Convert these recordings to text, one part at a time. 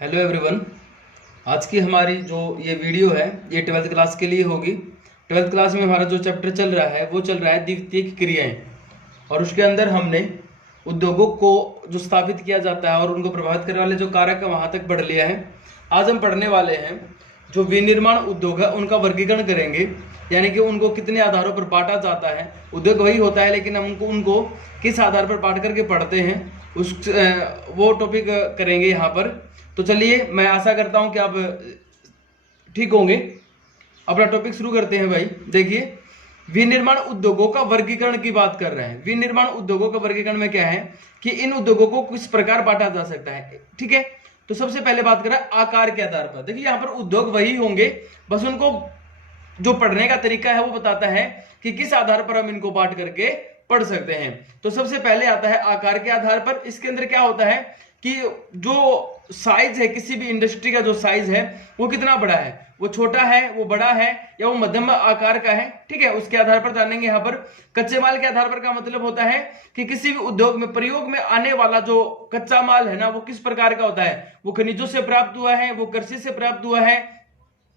Hello everyone. आज की हमारी जो ये वीडियो है ये 12th क्लास के लिए होगी। 12th क्लास में हमारा जो चैप्टर चल रहा है वो चल रहा है द्वितीयक क्रियाएं, और उसके अंदर हमने उद्योगों को जो स्थापित किया जाता है और उनको प्रभावित करने वाले जो कारक है वहां तक पढ़ लिया है। आज हम पढ़ने वाले हैं जो विनिर्माण उद्योग है उनका वर्गीकरण करेंगे, यानी कि उनको कितने आधारों पर बांटा जाता है। उद्योग वही होता है लेकिन हम उनको किस आधार पर बांट करके पढ़ते हैं उस वो टॉपिक करेंगे यहाँ पर। तो चलिए, मैं आशा करता हूं कि आप ठीक होंगे। अपना टॉपिक शुरू करते हैं भाई। देखिए, विनिर्माण उद्योगों का वर्गीकरण की बात कर रहे हैं। विनिर्माण उद्योगों का वर्गीकरण में क्या है कि इन उद्योगों को किस प्रकार बांटा जा सकता है। ठीक है, तो सबसे पहले बात करें आकार के आधार पर। देखिए, यहाँ पर उद्योग वही होंगे, बस उनको जो पढ़ने का तरीका है वो बताता है कि किस आधार पर हम इनको बांट करके पढ़ सकते हैं। तो सबसे पहले आता है आकार के आधार पर। इसके अंदर क्या होता है कि जो साइज है, किसी भी इंडस्ट्री का जो साइज है वो कितना बड़ा है, वो छोटा है, वो बड़ा है, या वो मध्यम आकार का है। ठीक है, उसके आधार पर जानेंगे। यहाँ पर कच्चे माल के आधार पर का मतलब होता है कि किसी भी उद्योग में प्रयोग में आने वाला जो कच्चा माल है ना वो किस प्रकार का होता है। वो खनिजों से प्राप्त हुआ है, वो कृषि से प्राप्त हुआ है,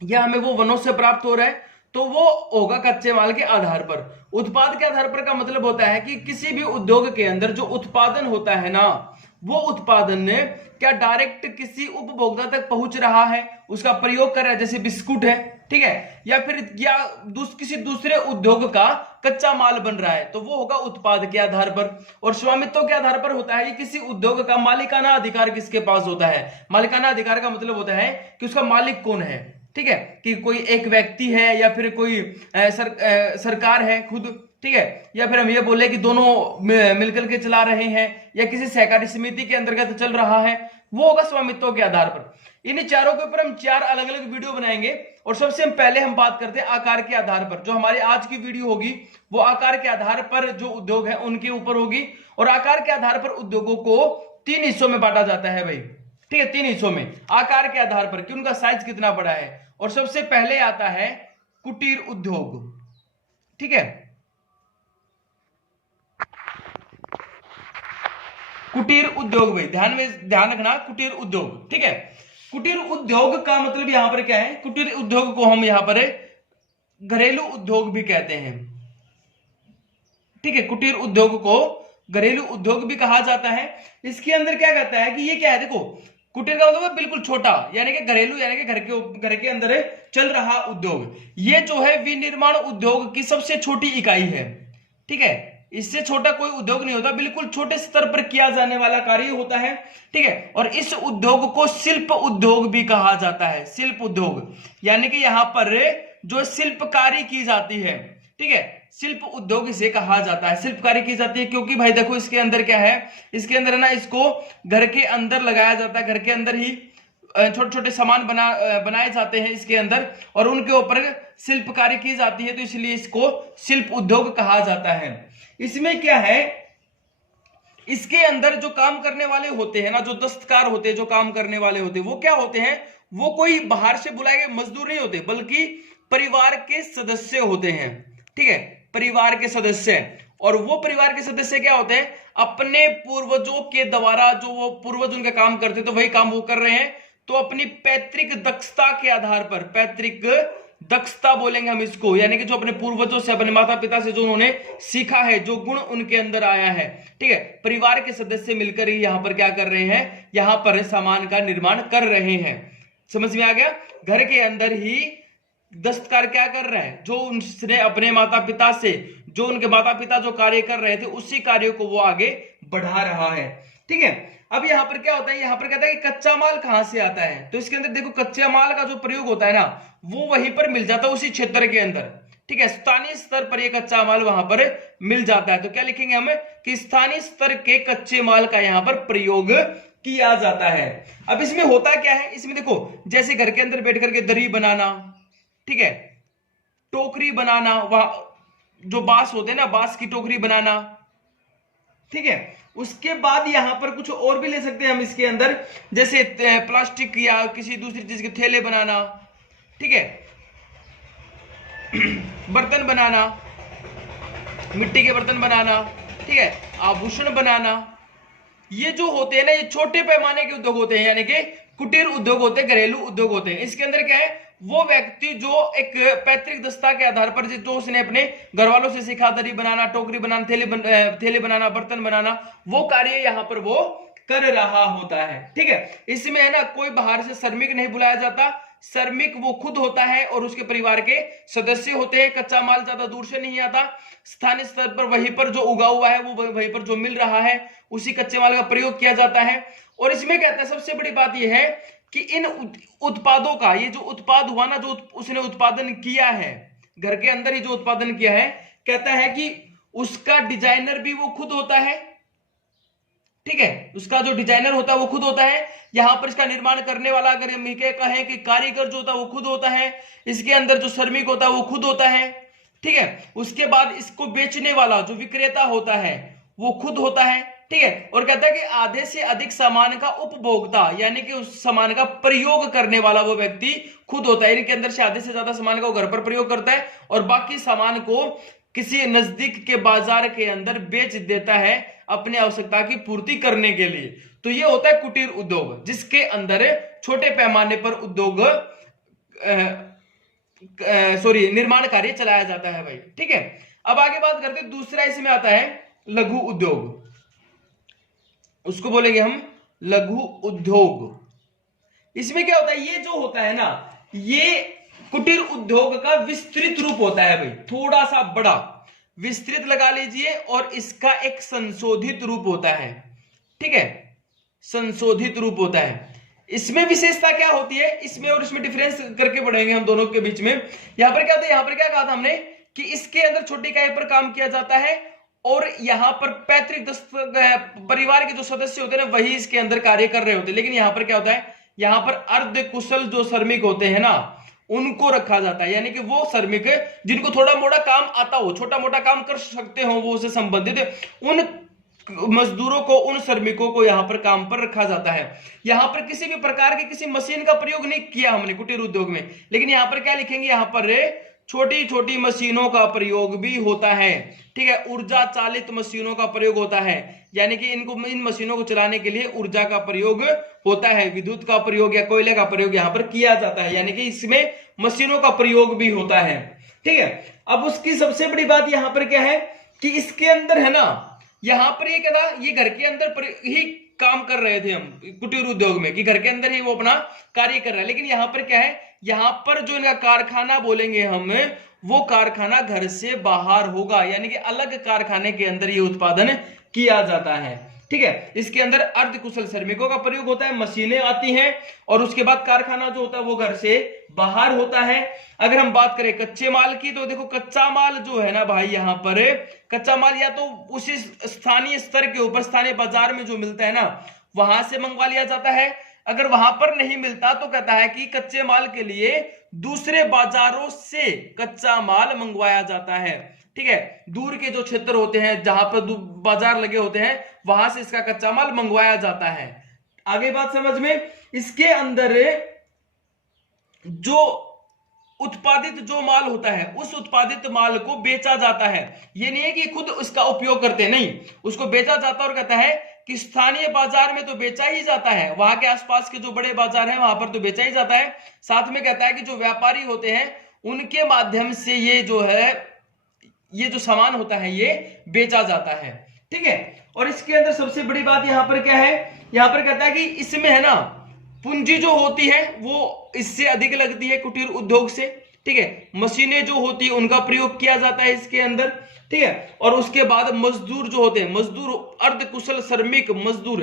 या हमें वो वनों से प्राप्त हो रहा है, तो वो होगा कच्चे माल के आधार पर। उत्पाद के आधार पर का मतलब होता है कि किसी भी उद्योग के अंदर जो उत्पादन होता है ना, वो उत्पादन क्या डायरेक्ट किसी उपभोक्ता तक पहुंच रहा है, उसका प्रयोग कर रहा है, जैसे बिस्कुट है, ठीक है, या फिर किसी दूसरे उद्योग का कच्चा माल बन रहा है, तो वो होगा उत्पाद के आधार पर। और स्वामित्व के आधार पर होता है कि किसी उद्योग का मालिकाना अधिकार किसके पास होता है। मालिकाना अधिकार का मतलब होता है कि उसका मालिक कौन है। ठीक है, कि कोई एक व्यक्ति है या फिर कोई सरकार है खुद, ठीक है, या फिर हम ये बोले कि दोनों मिलकर के चला रहे हैं, या किसी सहकारी समिति के अंतर्गत चल रहा है, वो होगा स्वामित्व के आधार पर। इन चारों के ऊपर हम 4 अलग अलग वीडियो बनाएंगे, और सबसे पहले हम बात करते हैं आकार के आधार पर। जो हमारी आज की वीडियो होगी वो आकार के आधार पर जो उद्योग है उनके ऊपर होगी। और आकार के आधार पर उद्योगों को 3 हिस्सों में बांटा जाता है भाई। ठीक है, 3 हिस्सों में आकार के आधार पर कि उनका साइज कितना बड़ा है। और सबसे पहले आता है कुटीर उद्योग। ठीक है, कुटीर उद्योग भाई ध्यान रखना, कुटीर उद्योग। ठीक है, कुटीर उद्योग का मतलब यहां पर क्या है, कुटीर उद्योग को हम यहां पर घरेलू उद्योग भी कहते हैं। ठीक है, कुटीर उद्योग को घरेलू उद्योग भी कहा जाता है। इसके अंदर क्या कहता है कि ये क्या है, देखो कुटीर का मतलब बिल्कुल छोटा, यानी कि घरेलू, यानी कि घर के अंदर चल रहा उद्योग। ये जो है विनिर्माण उद्योग की सबसे छोटी इकाई है। ठीक है, इससे छोटा कोई उद्योग नहीं होता, बिल्कुल छोटे स्तर पर किया जाने वाला कार्य होता है। ठीक है, और इस उद्योग को शिल्प उद्योग भी कहा जाता है। शिल्प उद्योग यानी कि यहां पर जो शिल्पकारी की जाती है, ठीक है, शिल्प उद्योग इसे कहा जाता है। शिल्पकारी की जाती है क्योंकि भाई देखो इसके अंदर क्या है, इसके अंदर है ना, इसको घर के अंदर लगाया जाता है, घर के अंदर ही छोटे छोटे सामान बनाए जाते हैं इसके अंदर, और उनके ऊपर शिल्पकारी की जाती है, तो इसलिए इसको शिल्प उद्योग कहा जाता है। इसमें क्या है, इसके अंदर जो काम करने वाले होते हैं ना, जो दस्तकार होते हैं, जो काम करने वाले होते हैं, वो क्या होते हैं, वो कोई बाहर से बुलाए गए मजदूर नहीं होते, बल्कि परिवार के सदस्य होते हैं। ठीक है, परिवार के सदस्य। और वो परिवार के सदस्य क्या होते हैं, अपने पूर्वजों के द्वारा जो वो पूर्वज उनका काम करते तो वही काम वो कर रहे हैं, तो अपनी पैतृक दक्षता के आधार पर, पैतृक दक्षता बोलेंगे हम इसको, यानी कि जो अपने पूर्वजों से, अपने माता पिता से जो उन्होंने सीखा है, जो गुण उनके अंदर आया है। ठीक है, परिवार के सदस्य मिलकर ही यहां पर क्या कर रहे हैं, यहां पर सामान का निर्माण कर रहे हैं। समझ में आ गया, घर के अंदर ही दस्तकार क्या कर रहे हैं, जो उसने अपने माता पिता से, जो उनके माता पिता जो कार्य कर रहे थे उसी कार्य को वो आगे बढ़ा रहा है। ठीक है, अब यहां पर क्या होता है, यहां पर कहता है कि कच्चा माल कहां से आता है, तो इसके अंदर देखो कच्चे माल का जो प्रयोग होता है ना वो वहीं पर मिल जाता है, उसी क्षेत्र के अंदर। ठीक है, स्थानीय स्तर पर यह कच्चा माल वहां पर मिल जाता है। तो क्या लिखेंगे हम कि स्थानीय स्तर के कच्चे माल का यहां पर प्रयोग किया जाता है। अब इसमें होता क्या है, इसमें देखो जैसे घर के अंदर बैठ करके दरी बनाना, ठीक है, टोकरी बनाना, वहां जो बांस होते हैं ना, बांस की टोकरी बनाना। ठीक है, उसके बाद यहां पर कुछ और भी ले सकते हैं हम इसके अंदर, जैसे प्लास्टिक या किसी दूसरी चीज के थैले बनाना, ठीक है, बर्तन बनाना, मिट्टी के बर्तन बनाना, ठीक है, आभूषण बनाना, ये जो होते हैं ना, ये छोटे पैमाने के उद्योग होते हैं, यानी कि कुटीर उद्योग होते हैं, घरेलू उद्योग होते हैं। इसके अंदर क्या है, वो व्यक्ति जो एक पैतृक दस्ता के आधार पर जो उसने अपने घर वालों से सीखा, दरी बनाना, टोकरी बनाना, थैली बनाना, बर्तन बनाना, वो कार्य यहाँ पर वो कर रहा होता है। ठीक है, इसमें है ना कोई बाहर से श्रमिक नहीं बुलाया जाता, श्रमिक वो खुद होता है और उसके परिवार के सदस्य होते हैं। कच्चा माल ज्यादा दूर से नहीं आता, स्थानीय स्तर पर वहीं पर जो उगा हुआ है, वो वहीं पर जो मिल रहा है, उसी कच्चे माल का प्रयोग किया जाता है। और इसमें कहता है सबसे बड़ी बात यह है कि इन उत्पादों का, ये जो उत्पाद हुआ ना, जो उसने उत्पादन किया है, घर के अंदर ही जो उत्पादन किया है, कहता है कि उसका डिजाइनर भी वो खुद होता है। ठीक है, उसका जो डिजाइनर होता है वो खुद होता है। यहां पर इसका निर्माण करने वाला, अगर हम ये कहें कि कारीगर जो होता है वो खुद होता है। इसके अंदर जो श्रमिक होता है वो खुद होता है। ठीक है, उसके बाद इसको बेचने वाला जो विक्रेता होता है वो खुद होता है। ठीक है, और कहता है कि आधे से अधिक सामान का उपभोक्ता, यानी कि उस सामान का प्रयोग करने वाला वो व्यक्ति खुद होता है। इनके अंदर से आधे से ज्यादा सामान का वो घर पर प्रयोग करता है और बाकी सामान को किसी नजदीक के बाजार के अंदर बेच देता है अपनी आवश्यकता की पूर्ति करने के लिए। तो ये होता है कुटीर उद्योग, जिसके अंदर छोटे पैमाने पर उद्योग निर्माण कार्य चलाया जाता है भाई। ठीक है, अब आगे बात करते हैं, दूसरा इसमें आता है लघु उद्योग, उसको बोलेंगे हम लघु उद्योग। इसमें क्या होता है, ये जो होता है ना, ये कुटीर उद्योग का विस्तृत रूप होता है भाई, थोड़ा सा बड़ा विस्तृत लगा लीजिए, और इसका एक संशोधित रूप होता है। ठीक है, संशोधित रूप होता है। इसमें विशेषता क्या होती है, इसमें और इसमें डिफरेंस करके पढ़ेंगे हम दोनों के बीच में। यहां पर क्या होता है, यहां पर क्या कहा था हमने कि इसके अंदर छोटी इकाई पर काम किया जाता है और यहां पर पैतृक परिवार के जो सदस्य होते हैं ना, वही इसके अंदर कार्य कर रहे होते हैं। लेकिन यहां पर क्या होता है, यहां पर अर्ध कुशल जो श्रमिक होते हैं ना, उनको रखा जाता है, यानी कि वो श्रमिक जिनको थोड़ा मोटा काम आता हो, छोटा मोटा काम कर सकते हो, वो उससे संबंधित उन मजदूरों को, उन श्रमिकों को यहां पर काम पर रखा जाता है। यहां पर किसी भी प्रकार की किसी मशीन का प्रयोग नहीं किया हमने कुटीर उद्योग में, लेकिन यहां पर क्या लिखेंगे, यहां पर छोटी छोटी मशीनों का प्रयोग भी होता है। ठीक है, ऊर्जा चालित मशीनों का प्रयोग होता है, यानी कि इन मशीनों को चलाने के लिए ऊर्जा का प्रयोग होता है, विद्युत का प्रयोग या कोयले का प्रयोग यहां पर किया जाता है, यानी कि इसमें मशीनों का प्रयोग भी होता है। ठीक है, अब उसकी सबसे बड़ी बात यहां पर क्या है कि इसके अंदर है ना, यहां पर ये क्या था, ये घर के अंदर ही काम कर रहे थे हम कुटीर उद्योग में, कि घर के अंदर ही वो अपना कार्य कर रहा है। लेकिन यहां पर क्या है, यहां पर जो इनका कारखाना बोलेंगे हम, वो कारखाना घर से बाहर होगा, यानी कि अलग कारखाने के अंदर ये उत्पादन किया जाता है। ठीक है, इसके अंदर अर्धकुशल श्रमिकों का प्रयोग होता है, मशीनें आती हैं, और उसके बाद कारखाना जो होता है वो घर से बाहर होता है। अगर हम बात करें कच्चे माल की, तो देखो कच्चा माल जो है ना भाई, यहां पर कच्चा माल या तो उसी स्थानीय स्तर के ऊपर, स्थानीय बाजार में जो मिलता है ना, वहां से मंगवा लिया जाता है। अगर वहां पर नहीं मिलता तो कहता है कि कच्चे माल के लिए दूसरे बाजारों से कच्चा माल मंगवाया जाता है। ठीक है, दूर के जो क्षेत्र होते हैं जहां पर बाजार लगे होते हैं, वहां से इसका कच्चा माल मंगवाया जाता है। आगे बात समझ में, इसके अंदर जो उत्पादित जो माल होता है, उस उत्पादित माल को बेचा जाता है। ये नहीं है कि खुद उसका उपयोग करते, नहीं, उसको बेचा जाता है। और कहता है कि स्थानीय बाजार में तो बेचा ही जाता है, वहां के आसपास के जो बड़े बाजार हैं वहां पर तो बेचा ही जाता है। साथ में कहता है कि जो व्यापारी होते हैं उनके माध्यम से ये जो है, ये जो सामान होता है ये बेचा जाता है। ठीक है, और इसके अंदर सबसे बड़ी बात यहां पर क्या है, यहां पर कहता है कि इसमें है ना पूंजी जो होती है वो इससे अधिक लगती है कुटीर उद्योग से। ठीक है, मशीनें जो होती है उनका प्रयोग किया जाता है इसके अंदर। ठीक है, और उसके बाद मजदूर जो होते हैं, मजदूर अर्धकुशल श्रमिक मजदूर,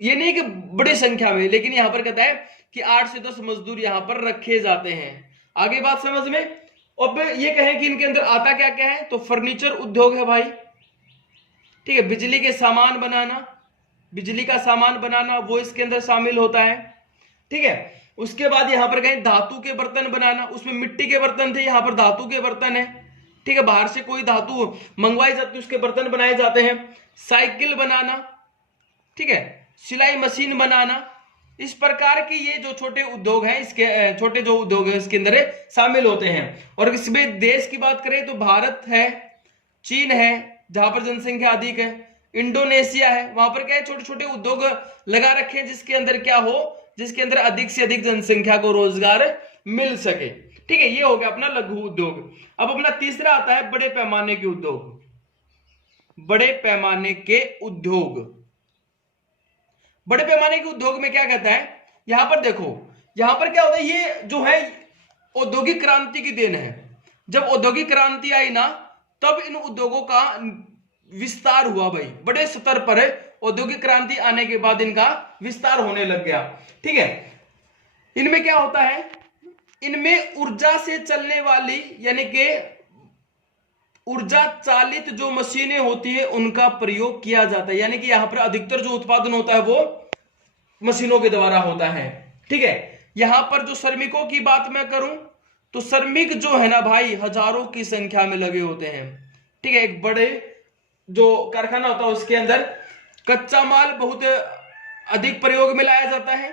ये नहीं कि बड़ी संख्या में, लेकिन यहां पर कहता है कि 8 से 10 मजदूर यहां पर रखे जाते हैं। आगे बात समझ में। अब ये कहें कि इनके अंदर आता क्या क्या है, तो फर्नीचर उद्योग है भाई। ठीक है, बिजली के सामान बनाना, बिजली का सामान बनाना वो इसके अंदर शामिल होता है। ठीक है, उसके बाद यहां पर कहें धातु के बर्तन बनाना, उसमें मिट्टी के बर्तन थे, यहां पर धातु के बर्तन है। ठीक है, बाहर से कोई धातु मंगवाई जाती है, उसके बर्तन बनाए जाते हैं। साइकिल बनाना, ठीक है, सिलाई मशीन बनाना, इस प्रकार की ये जो छोटे उद्योग हैं, इसके छोटे जो उद्योग है इसके अंदर शामिल होते हैं। और इसमें देश की बात करें तो भारत है, चीन है जहां पर जनसंख्या अधिक है, इंडोनेशिया है, वहां पर क्या है, छोटे छोटे उद्योग लगा रखे हैं जिसके अंदर क्या हो, जिसके अंदर अधिक से अधिक जनसंख्या को रोजगार मिल सके। ठीक है, ये हो गया अपना लघु उद्योग। अब अपना तीसरा आता है बड़े पैमाने के उद्योग। बड़े पैमाने के उद्योग, बड़े पैमाने के उद्योग में क्या कहता है, यहां पर देखो, यहां पर क्या होता है, ये जो है औद्योगिक क्रांति की देन है। जब औद्योगिक क्रांति आई ना, तब इन उद्योगों का विस्तार हुआ भाई, बड़े स्तर पर औद्योगिक क्रांति आने के बाद इनका विस्तार होने लग गया। ठीक है, इनमें क्या होता है, इनमें ऊर्जा से चलने वाली यानी कि ऊर्जा चालित जो मशीनें होती है उनका प्रयोग किया जाता है, यानी कि यहां पर अधिकतर जो उत्पादन होता है वो मशीनों के द्वारा होता है। ठीक है, यहां पर जो श्रमिकों की बात मैं करूं तो श्रमिक जो है ना भाई, हजारों की संख्या में लगे होते हैं। ठीक है, एक बड़े जो कारखाना होता है उसके अंदर कच्चा माल बहुत अधिक प्रयोग में लाया जाता है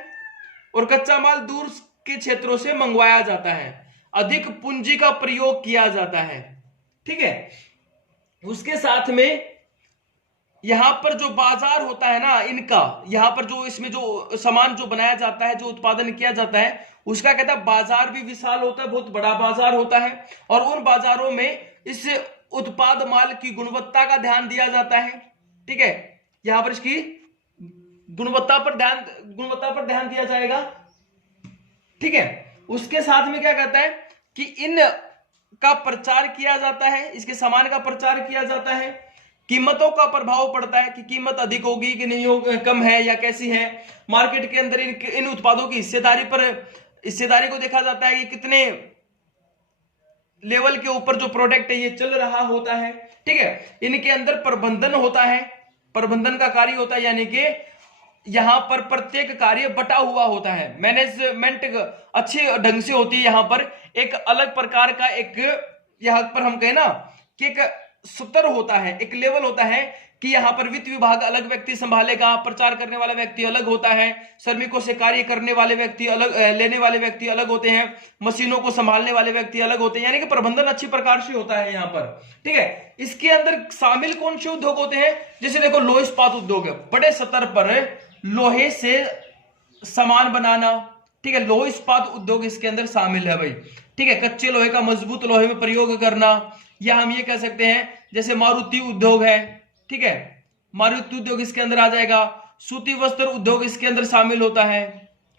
और कच्चा माल दूर के क्षेत्रों से मंगवाया जाता है, अधिक पूंजी का प्रयोग किया जाता है। ठीक है, उसके साथ में यहां पर जो बाजार होता है ना इनका, यहां पर जो इसमें जो सामान जो बनाया जाता है, जो उत्पादन किया जाता है, उसका कहता है बाजार भी विशाल होता है, बहुत बड़ा बाजार होता है। और उन बाजारों में इस उत्पाद माल की गुणवत्ता का ध्यान दिया जाता है। ठीक है, यहां पर इसकी गुणवत्ता पर ध्यान दिया जाएगा। ठीक है, उसके साथ में क्या कहता है कि इन का प्रचार किया जाता है, इसके सामान का प्रचार किया जाता है। कीमतों का प्रभाव पड़ता है कि कीमत अधिक होगी कि नहीं होगी, कम है या कैसी है। मार्केट के अंदर इन उत्पादों की हिस्सेदारी को देखा जाता है कि कितने लेवल के ऊपर जो प्रोडक्ट है ये चल रहा होता है। ठीक है, इनके अंदर प्रबंधन होता है, प्रबंधन का कार्य होता है, यानी कि यहां पर प्रत्येक कार्य बटा हुआ होता है, मैनेजमेंट अच्छे ढंग से होती है। यहां पर एक अलग प्रकार का एक, यहां पर हम कहें ना कि एक स्तर होता है, एक लेवल होता है कि यहां पर वित्त विभाग अलग व्यक्ति संभालेगा, प्रचार करने वाला व्यक्ति अलग होता है, श्रमिकों से कार्य करने वाले व्यक्ति अलग, लेने वाले व्यक्ति अलग होते हैं, मशीनों को संभालने वाले व्यक्ति अलग होते हैं, यानी कि प्रबंधन अच्छी प्रकार से होता है यहां पर। ठीक है, इसके अंदर शामिल कौन से उद्योग होते हैं, जैसे देखो लोह इस्पात उद्योग है, बड़े स्तर पर लोहे से सामान बनाना। ठीक है, लोह इस्पात उद्योग इसके अंदर शामिल है भाई। ठीक है, कच्चे लोहे का मजबूत लोहे में प्रयोग करना, या हम ये कह सकते हैं जैसे मारुति उद्योग है। ठीक है, मारुति उद्योग इसके अंदर आ जाएगा। सूती वस्त्र उद्योग इसके अंदर शामिल होता है।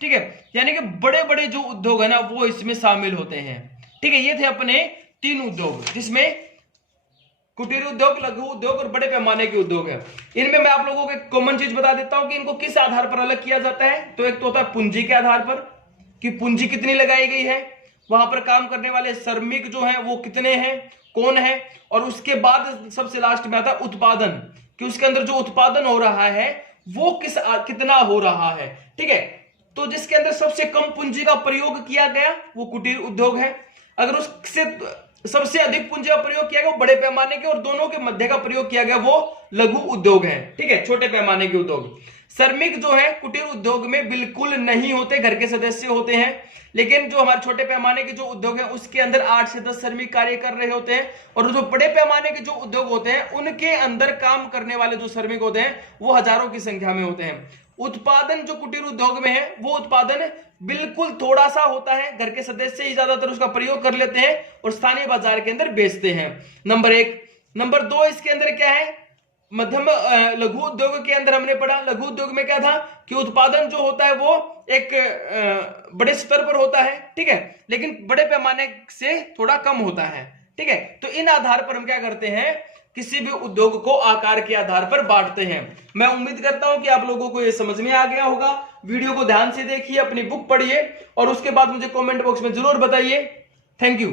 ठीक है, यानी कि बड़े बड़े जो उद्योग है ना वो इसमें शामिल होते हैं। ठीक है, ये थे अपने 3 उद्योग, जिसमें कुटीर उद्योग, लघु उद्योग और बड़े पैमाने के उद्योग है। इनमें मैं आप लोगों को एक कॉमन चीज बता देता हूं कि इनको किस आधार पर अलग किया जाता है। तो एक तो होता है पूंजी के आधार पर, कि पूंजी कितनी लगाई गई है, वहां पर काम करने वाले श्रमिक जो हैं वो कितने हैं, कौन है, और उसके बाद सबसे लास्ट में आता है उत्पादन, कि उसके अंदर जो उत्पादन हो रहा है वो कितना हो रहा है। ठीक है, तो जिसके अंदर सबसे कम पूंजी का प्रयोग किया गया वो कुटीर उद्योग है। अगर उससे सबसे अधिक पूंजी का प्रयोग किया गया वो बड़े पैमाने के, और दोनों के मध्य का प्रयोग किया गया वो लघु उद्योग है। ठीक है, छोटे पैमाने के उद्योग। श्रमिक जो है कुटीर उद्योग में बिल्कुल नहीं होते, घर के सदस्य होते हैं। लेकिन जो हमारे छोटे पैमाने के जो उद्योग है उसके अंदर 8 से 10 श्रमिक कार्य कर रहे होते हैं, और जो बड़े पैमाने के जो उद्योग होते हैं उनके अंदर काम करने वाले जो श्रमिक होते हैं वो हजारों की संख्या में होते हैं। उत्पादन जो कुटीर उद्योग में है वो उत्पादन बिल्कुल थोड़ा सा होता है, घर के सदस्य ही ज्यादातर उसका प्रयोग कर लेते हैं और स्थानीय बाजार के अंदर बेचते हैं। नंबर 1। नंबर 2, इसके अंदर क्या है, मध्यम लघु उद्योग के अंदर हमने पढ़ा, लघु उद्योग में क्या था कि उत्पादन जो होता है वो एक बड़े स्तर पर होता है। ठीक है, लेकिन बड़े पैमाने से थोड़ा कम होता है। ठीक है, तो इन आधार पर हम क्या करते हैं, किसी भी उद्योग को आकार के आधार पर बांटते हैं। मैं उम्मीद करता हूं कि आप लोगों को यह समझ में आ गया होगा। वीडियो को ध्यान से देखिए, अपनी बुक पढ़िए और उसके बाद मुझे कमेंट बॉक्स में जरूर बताइए। Thank you.